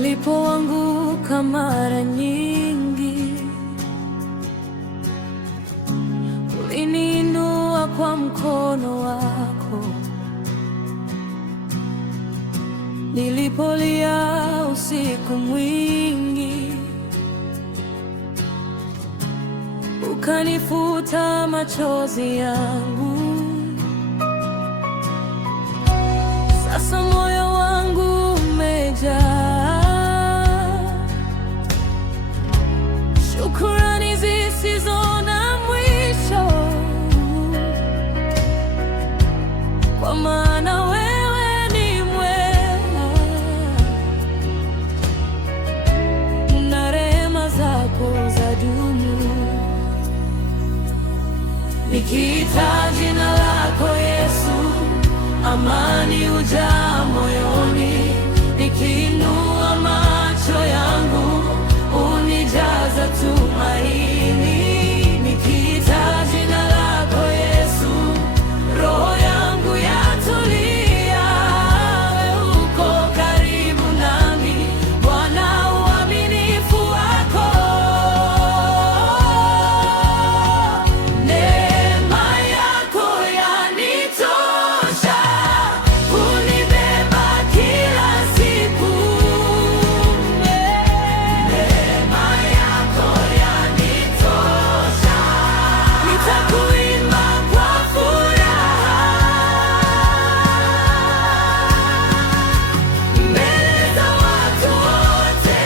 Nilipoanguka mara nyingi, uliniinua kwa mkono wako. Nilipolia usiku mwingi, ukanifuta machozi yangu. Sasa moyo wangu umejaa shukrani zisizo na mwisho, kwa maana wewe ni mwema na rehema zako zadumu. Nikiita jina lako Yesu, amani hujaa moyoni. Nikiinua macho yangu, unijaza tumaini. Nikiita jina lako Yesu, roho yangu yatulia. Wewe uko karibu nami, Bwana, uaminifu wako. Neema yako yanitosha, unibeba kila siku. Neema yako yanitosha, nitakuimba kwa furaha. Mbele za watu wote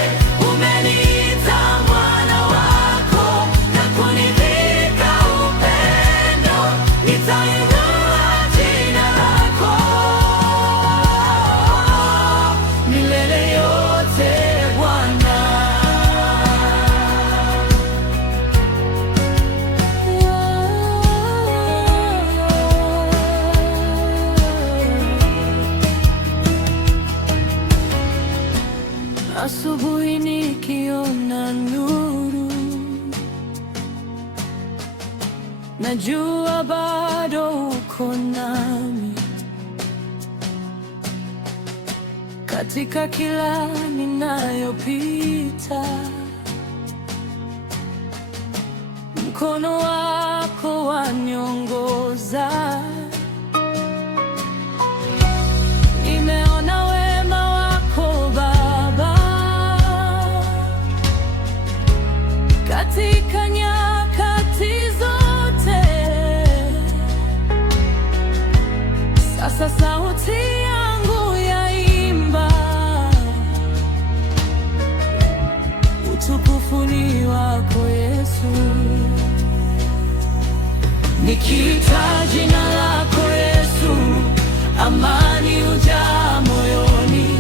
umeniita mwana wako, na kunivika upendo. Nitainua jina lako milele yote, Bwana. Asubuhi nikiona nuru, najua bado uko nami. Katika kila ninayopita, mkono wako waniongoza. Nimeona wema wako Baba, katika nyakati zote. Sasa sauti yangu yaimba, utukufu ni wako Yesu. Nikiita jina lako Yesu, amani hujaa moyoni.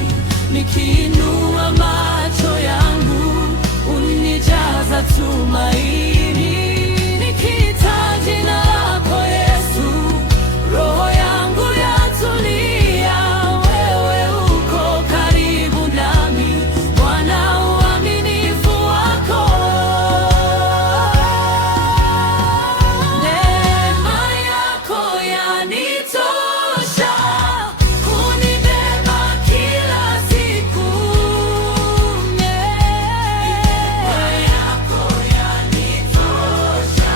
Nikiinua macho yangu, unijaza tumaini. Nikiita jina lako Yesu, roho yangu yatulia. Wewe uko karibu nami, Bwana, uaminifu wako. Neema yako yanitosha, unibeba kila siku. Neema yako yanitosha,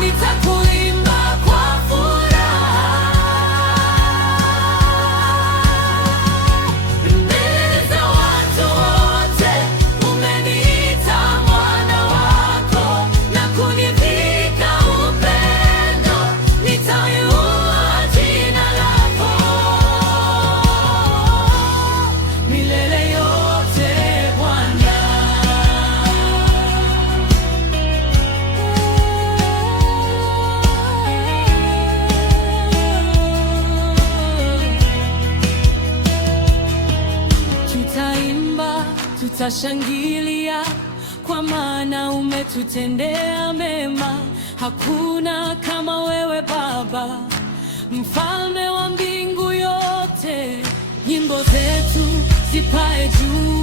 nitakuimba kwa furaha. Mbele za watu wote umeniita mwana wako, na kunivika upendo. Nitainua jina lako milele yote, Bwana. Tutaimba, tutashangilia, kwa maana umetutendea mema. Hakuna kama wewe Baba, mfalme wa mbingu yote. Nyimbo zetu zipae juu